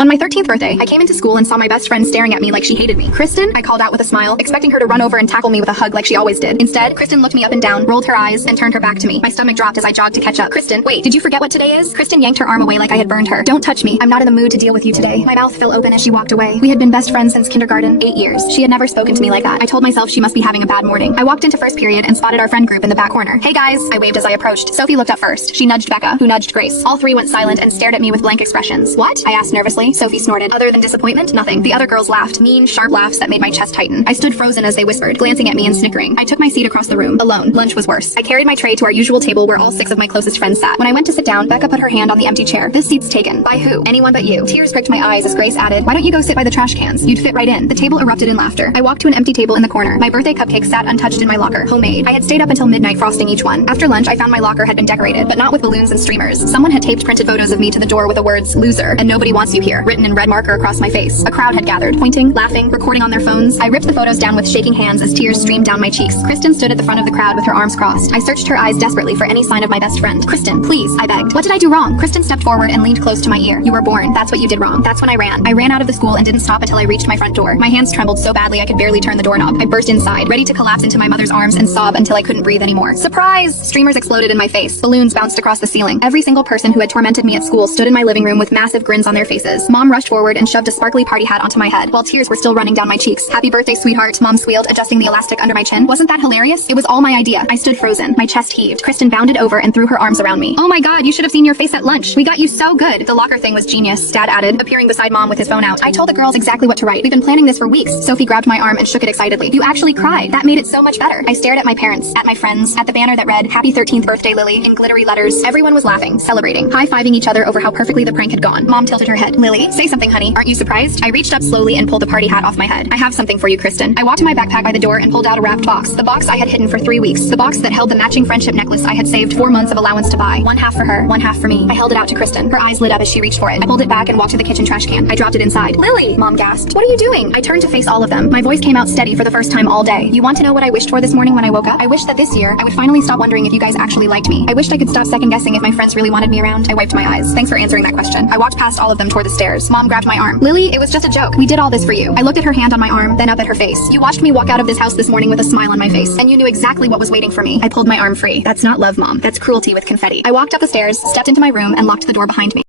On my 13th birthday, I came into school and saw my best friend staring at me like she hated me. "Kristen," I called out with a smile, expecting her to run over and tackle me with a hug like she always did. Instead, Kristen looked me up and down, rolled her eyes, and turned her back to me. My stomach dropped as I jogged to catch up. "Kristen, wait, did you forget what today is?" Kristen yanked her arm away like I had burned her. "Don't touch me. I'm not in the mood to deal with you today." My mouth fell open as she walked away. We had been best friends since kindergarten, 8 years. She had never spoken to me like that. I told myself she must be having a bad morning. I walked into first period and spotted our friend group in the back corner. "Hey guys," I waved as I approached. Sophie looked up first. She nudged Becca, who nudged Grace. All three went silent and stared at me with blank expressions. "What?" I asked nervously. Sophie snorted. "Other than disappointment, nothing." The other girls laughed, mean, sharp laughs that made my chest tighten. I stood frozen as they whispered, glancing at me and snickering. I took my seat across the room, alone. Lunch was worse. I carried my tray to our usual table where all 6 of my closest friends sat. When I went to sit down, Becca put her hand on the empty chair. "This seat's taken." "By who?" "Anyone but you." Tears pricked my eyes as Grace added, "Why don't you go sit by the trash cans? You'd fit right in." The table erupted in laughter. I walked to an empty table in the corner. My birthday cupcake sat untouched in my locker, homemade. I had stayed up until midnight frosting each one. After lunch, I found my locker had been decorated, but not with balloons and streamers. Someone had taped printed photos of me to the door with the words, "Loser," and "Nobody wants you here," written in red marker across my face. A crowd had gathered, pointing, laughing, recording on their phones. I ripped the photos down with shaking hands as tears streamed down my cheeks. Kristen stood at the front of the crowd with her arms crossed. I searched her eyes desperately for any sign of my best friend. "Kristen, please," I begged. "What did I do wrong?" Kristen stepped forward and leaned close to my ear. "You were born. That's what you did wrong." That's when I ran. I ran out of the school and didn't stop until I reached my front door. My hands trembled so badly I could barely turn the doorknob. I burst inside, ready to collapse into my mother's arms and sob until I couldn't breathe anymore. Surprise! Streamers exploded in my face. Balloons bounced across the ceiling. Every single person who had tormented me at school stood in my living room with massive grins on their faces. Mom rushed forward and shoved a sparkly party hat onto my head, while tears were still running down my cheeks. "Happy birthday, sweetheart," Mom squealed, adjusting the elastic under my chin. Wasn't that hilarious? It was all my idea. I stood frozen. My chest heaved. Kristen bounded over and threw her arms around me. "Oh my god, you should have seen your face at lunch. We got you so good." "The locker thing was genius," Dad added, appearing beside Mom with his phone out. "I told the girls exactly what to write. We've been planning this for weeks." Sophie grabbed my arm and shook it excitedly. "You actually cried. That made it so much better." I stared at my parents, at my friends, at the banner that read, "Happy 13th birthday, Lily," in glittery letters. Everyone was laughing, celebrating, high-fiving each other over how perfectly the prank had gone. Mom tilted her head. "Lily, say something, honey. Aren't you surprised?" I reached up slowly and pulled the party hat off my head. "I have something for you, Kristen." I walked to my backpack by the door and pulled out a wrapped box. The box I had hidden for 3 weeks. The box that held the matching friendship necklace I had saved 4 months of allowance to buy. One half for her, one half for me. I held it out to Kristen. Her eyes lit up as she reached for it. I pulled it back and walked to the kitchen trash can. I dropped it inside. "Lily!" Mom gasped. "What are you doing?" I turned to face all of them. My voice came out steady for the first time all day. "You want to know what I wished for this morning when I woke up? I wished that this year I would finally stop wondering if you guys actually liked me. I wished I could stop second guessing if my friends really wanted me around." I wiped my eyes. "Thanks for answering that question." I walked past all of them toward the stairs. Mom grabbed my arm. "Lily, it was just a joke. We did all this for you." I looked at her hand on my arm, then up at her face. "You watched me walk out of this house this morning with a smile on my face, and you knew exactly what was waiting for me." I pulled my arm free. "That's not love, Mom. That's cruelty with confetti." I walked up the stairs, stepped into my room, and locked the door behind me.